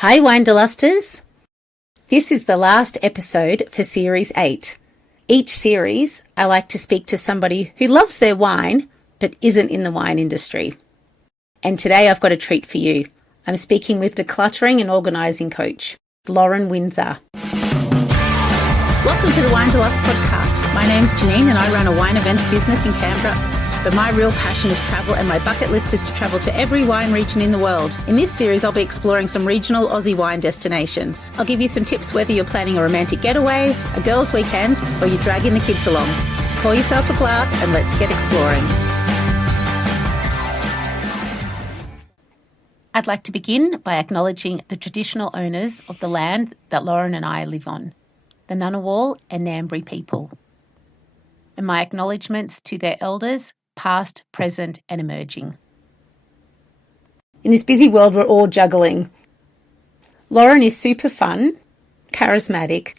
Hi Winederlusters! This is the last episode for Series 8. Each series, I like to speak to somebody who loves their wine but isn't in the wine industry. And today I've got a treat for you. I'm speaking with Decluttering and Organisation Coach, Lauren Winzar. Welcome to the Winederlust podcast. My name's Jeanene and I run a wine events business in Canberra. But my real passion is travel, and my bucket list is to travel to every wine region in the world. In this series, I'll be exploring some regional Aussie wine destinations. I'll give you some tips whether you're planning a romantic getaway, a girls' weekend, or you're dragging the kids along. Pour yourself a glass and let's get exploring. I'd like to begin by acknowledging the traditional owners of the land that Lauren and I live on, the Ngunnawal and Ngambri people. And my acknowledgements to their elders, past, present and emerging. In this busy world, we're all juggling. Lauren is super fun, charismatic,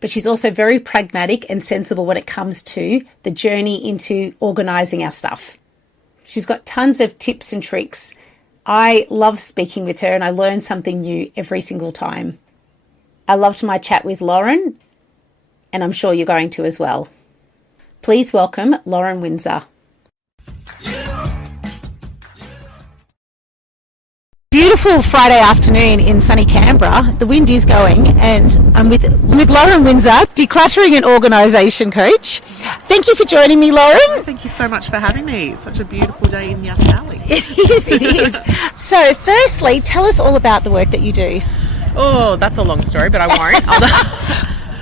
but she's also very pragmatic and sensible when it comes to the journey into organising our stuff. She's got tons of tips and tricks. I love speaking with her and I learn something new every single time. I loved my chat with Lauren, and I'm sure you're going to as well. Please welcome Lauren Winzar. Beautiful Friday afternoon in sunny Canberra. The wind is going and I'm with Lauren Winzar, Decluttering and Organisation Coach. Thank you for joining me, Lauren. Thank you so much for having me. It's such a beautiful day in Yass Valley. It is. So firstly, tell us all about the work that you do. Oh, that's a long story, but I won't.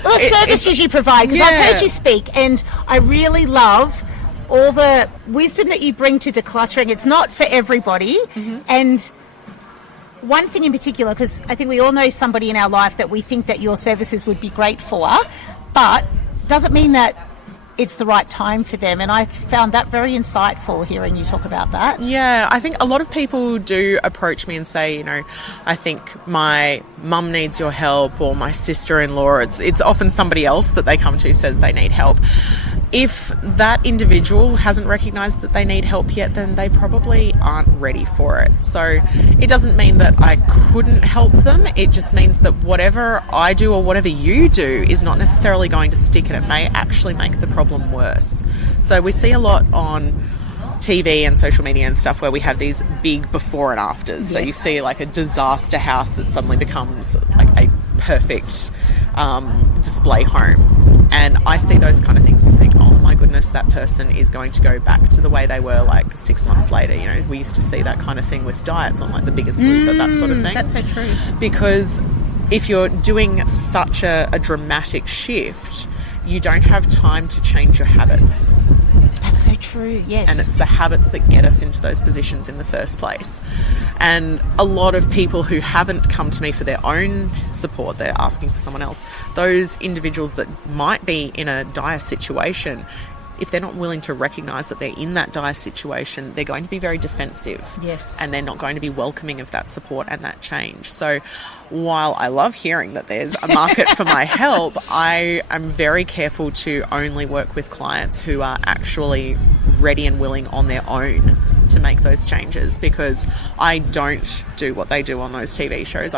Well, the services you provide, because I've heard you speak and I really love all the wisdom that you bring to decluttering. It's not for everybody. Mm-hmm. And one thing in particular, because I think we all know somebody in our life that we think that your services would be great for, but doesn't mean that it's the right time for them. And I found that very insightful hearing you talk about that. Yeah, I think a lot of people do approach me and say, I think my mum needs your help, or my sister-in-law. It's often somebody else that they come to says they need help. If that individual hasn't recognised that they need help yet, then they probably aren't ready for it. So it doesn't mean that I couldn't help them. It just means that whatever I do or whatever you do is not necessarily going to stick, and it may actually make the problem worse. So we see a lot on TV and social media and stuff where we have these big before and afters. Yes. So you see like a disaster house that suddenly becomes like a perfect display home. And I see those kind of things and think, oh my goodness, that person is going to go back to the way they were like 6 months later. We used to see that kind of thing with diets on like The Biggest Loser, that sort of thing. That's so true. Because if you're doing such a dramatic shift, you don't have time to change your habits. That's so true, yes. And it's the habits that get us into those positions in the first place. And a lot of people who haven't come to me for their own support, they're asking for someone else. Those individuals that might be in a dire situation, if they're not willing to recognise that they're in that dire situation, they're going to be very defensive. Yes. And they're not going to be welcoming of that support and that change. So while I love hearing that there's a market for my help, I am very careful to only work with clients who are actually ready and willing on their own to make those changes, because I don't do what they do on those TV shows.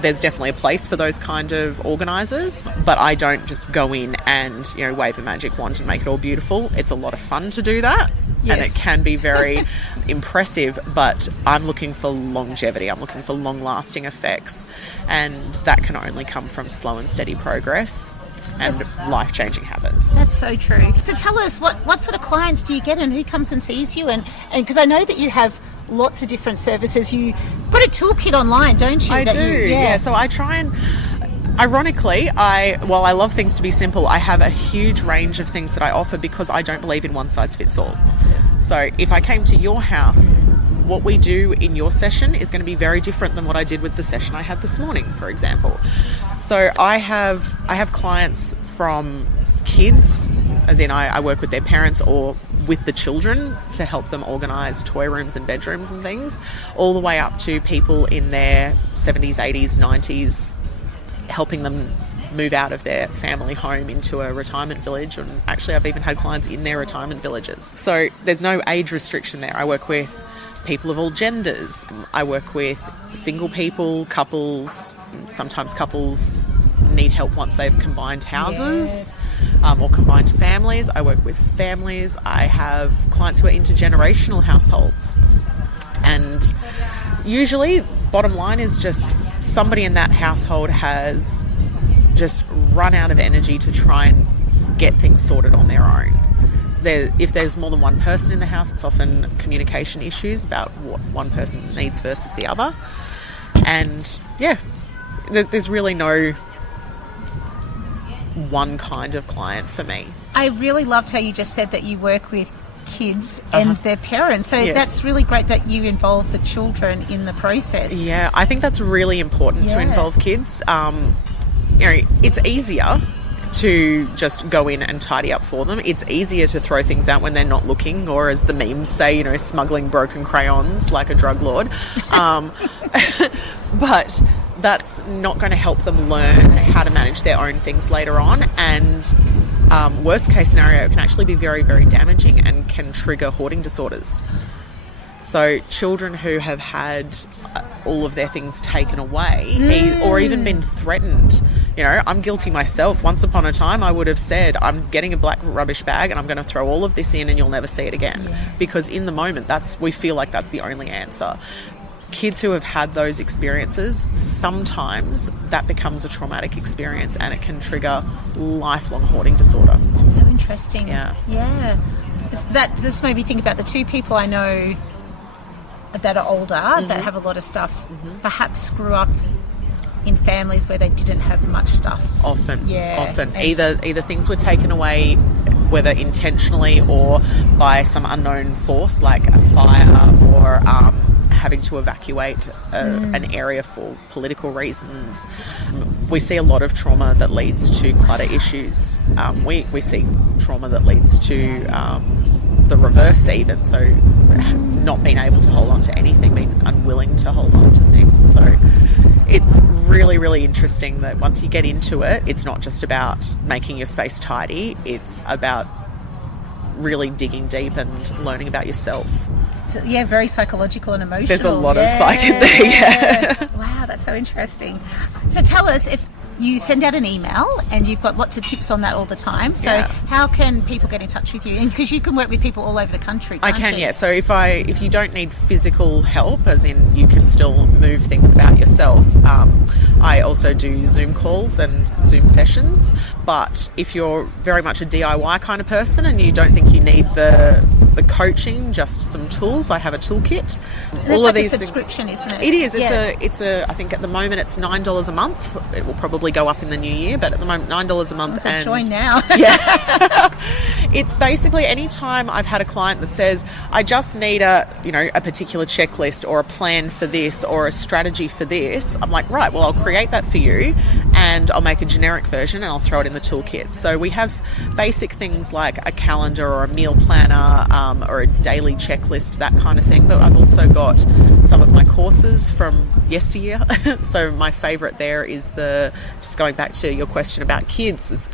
There's definitely a place for those kind of organisers, but I don't just go in and, wave a magic wand and make it all beautiful. It's a lot of fun to do that. Yes. And it can be very impressive, but I'm looking for longevity. I'm looking for long-lasting effects, and that can only come from slow and steady progress and life-changing habits. That's so true. So tell us, what sort of clients do you get and who comes and sees you? And because I know that you have lots of different services. You've got a toolkit online, don't you? I do, yeah. So I try and, ironically, while I love things to be simple, I have a huge range of things that I offer because I don't believe in one size fits all. So if I came to your house, what we do in your session is going to be very different than what I did with the session I had this morning, for example. So I have clients from kids, as in I work with their parents or with the children to help them organise toy rooms and bedrooms and things, all the way up to people in their 70s, 80s, 90s, helping them move out of their family home into a retirement village. And actually I've even had clients in their retirement villages. So there's no age restriction there. I work with people of all genders. I work with single people, couples. Sometimes couples need help once they've combined houses. Or combined families. I work with families. I have clients who are intergenerational households. And usually, bottom line is just somebody in that household has just run out of energy to try and get things sorted on their own. If there's more than one person in the house, it's often communication issues about what one person needs versus the other. And yeah, there's really no one kind of client for me. I really loved how you just said that you work with kids and their parents. So that's really great that you involve the children in the process. Yeah, I think that's really important to involve kids. It's easier to just go in and tidy up for them. It's easier to throw things out when they're not looking, or as the memes say, smuggling broken crayons like a drug lord. But that's not going to help them learn how to manage their own things later on. And worst case scenario, it can actually be very, very damaging and can trigger hoarding disorders. So children who have had all of their things taken away or even been threatened, I'm guilty myself. Once upon a time, I would have said, I'm getting a black rubbish bag and I'm going to throw all of this in and you'll never see it again. Because in the moment, we feel like that's the only answer. Kids who have had those experiences, sometimes that becomes a traumatic experience and it can trigger lifelong hoarding disorder. That's so interesting. Yeah. This made me think about the two people I know that are older, that have a lot of stuff, perhaps grew up in families where they didn't have much stuff. Often. Either things were taken away, whether intentionally or by some unknown force like a fire or having to evacuate an area for political reasons. We see a lot of trauma that leads to clutter issues. We see trauma that leads to the reverse even, so not being able to hold on to anything, being unwilling to hold on to things. So it's really, really interesting that once you get into it, it's not just about making your space tidy, it's about really digging deep and learning about yourself. So, very psychological and emotional. There's a lot of psych in there, Wow, that's so interesting. So tell us, if you send out an email and you've got lots of tips on that all the time, so how can people get in touch with you? And because you can work with people all over the country, I can, yeah. So if you don't need physical help, as in you can still move things about yourself, I also do Zoom calls and Zoom sessions. But if you're very much a DIY kind of person and you don't think you need the coaching, just some tools, I have a toolkit. And all of these a subscription, isn't it? It is. It's a. I think at the moment it's $9 a month. It will probably go up in the new year, but at the moment $9 a month. So join now. It's basically any time I've had a client that says, I just need a particular checklist or a plan for this or a strategy for this. I'm like, right, well, I'll create that for you and I'll make a generic version and I'll throw it in the toolkit. So we have basic things like a calendar or a meal planner or a daily checklist, that kind of thing. But I've also got some of my courses from yesteryear. So my favourite there is just going back to your question about kids, is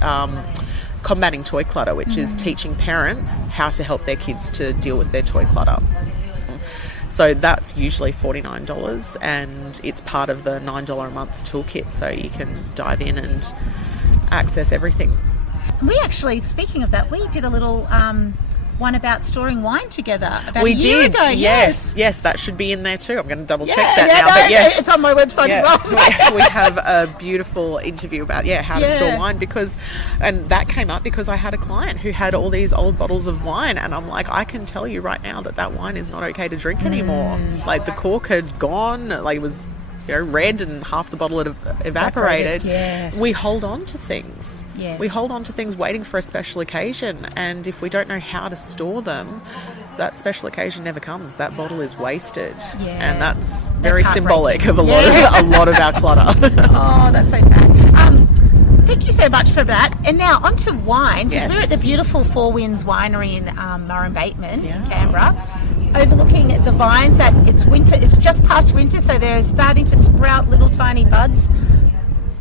combating toy clutter, which is teaching parents how to help their kids to deal with their toy clutter. So that's usually $49 and it's part of the $9 a month toolkit, so you can dive in and access everything. We actually, speaking of that, we did a little one about storing wine together about a year ago. Yes, that should be in there too. I'm going to double check that now. But yes, it's on my website as well. We have a beautiful interview about how to store wine, and that came up because I had a client who had all these old bottles of wine, and I'm like, I can tell you right now that wine is not okay to drink anymore. Like the cork had gone, like it was red and half the bottle had evaporated. Yes. We hold on to things. Yes. We hold on to things waiting for a special occasion, and if we don't know how to store them, that special occasion never comes. That bottle is wasted. Yeah. And that's very symbolic of a lot of our clutter. Oh, that's so sad. Thank you so much for that. And now on to wine, because we're at the beautiful Four Winds Winery in Murrumbateman in Canberra, overlooking the vines. That it's winter. It's just past winter, so they're starting to sprout little tiny buds.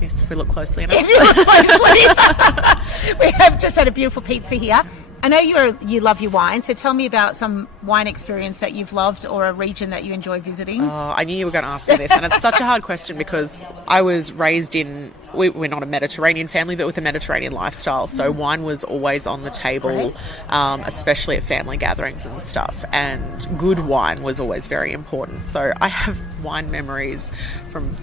Yes, if we look closely enough. If you look closely. We have just had a beautiful pizza here. I know you love your wine, so tell me about some wine experience that you've loved or a region that you enjoy visiting. Oh, I knew you were going to ask me this, and it's such a hard question because I was raised in, we're not a Mediterranean family, but with a Mediterranean lifestyle, so wine was always on the table, especially at family gatherings and stuff, and good wine was always very important. So I have wine memories from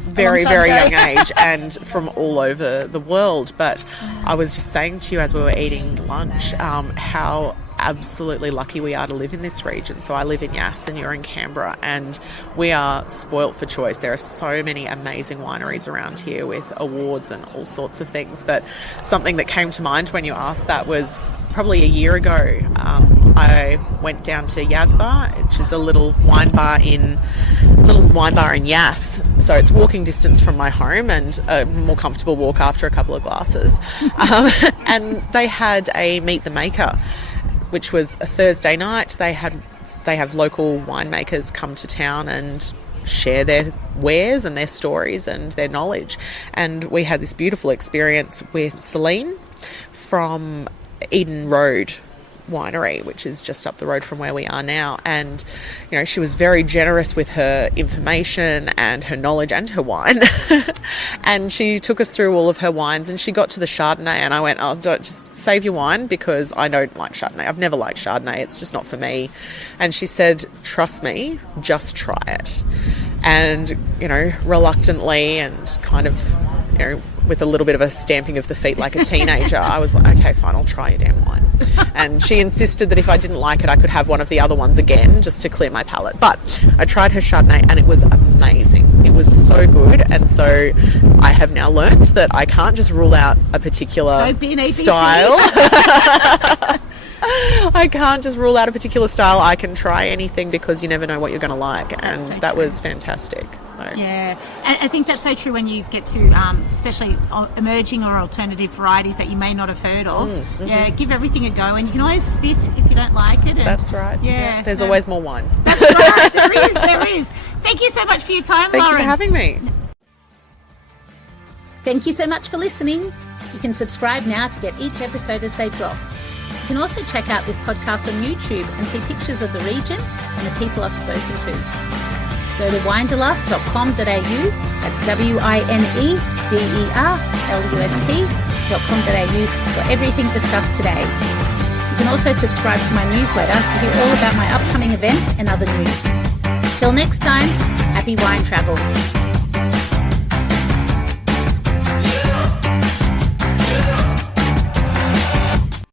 very young age and from all over the world. But I was just saying to you as we were eating lunch how absolutely lucky we are to live in this region. So I live in Yass and you're in Canberra, and we are spoilt for choice. There are so many amazing wineries around here with awards and all sorts of things. But something that came to mind when you asked that was probably a year ago. I went down to Yazz Bar, which is a little wine bar in Yass. So it's walking distance from my home and a more comfortable walk after a couple of glasses. And they had a Meet the Maker, which was a Thursday night. They have local winemakers come to town and share their wares and their stories and their knowledge. And we had this beautiful experience with Celine from Eden Road Winery, which is just up the road from where we are now. And she was very generous with her information and her knowledge and her wine. And she took us through all of her wines, and she got to the Chardonnay, and I went, oh, don't, just save your wine, because I don't like Chardonnay. I've never liked Chardonnay. It's just not for me. And she said, trust me, just try it. And reluctantly and kind of with a little bit of a stamping of the feet like a teenager, I was like, okay, fine, I'll try your damn wine. And she insisted that if I didn't like it, I could have one of the other ones again, just to clear my palate. But I tried her Chardonnay, and it was amazing. It was so good. And so I have now learned that I can't just rule out a particular style. I can't just rule out a particular style. I can try anything, because you never know what you're going to like. And so that was fantastic. So. Yeah, I think that's so true when you get to, especially emerging or alternative varieties that you may not have heard of. Mm-hmm. Yeah, give everything a go, and you can always spit if you don't like it. And that's right. Yeah, there's always more wine. That's right. There is. Thank you so much for your time, Lauren. Thank you for having me. Thank you so much for listening. You can subscribe now to get each episode as they drop. You can also check out this podcast on YouTube and see pictures of the region and the people I've spoken to. Go to winedelust.com.au, that's winedelust.com.au for everything discussed today. You can also subscribe to my newsletter to hear all about my upcoming events and other news. Till next time, happy wine travels.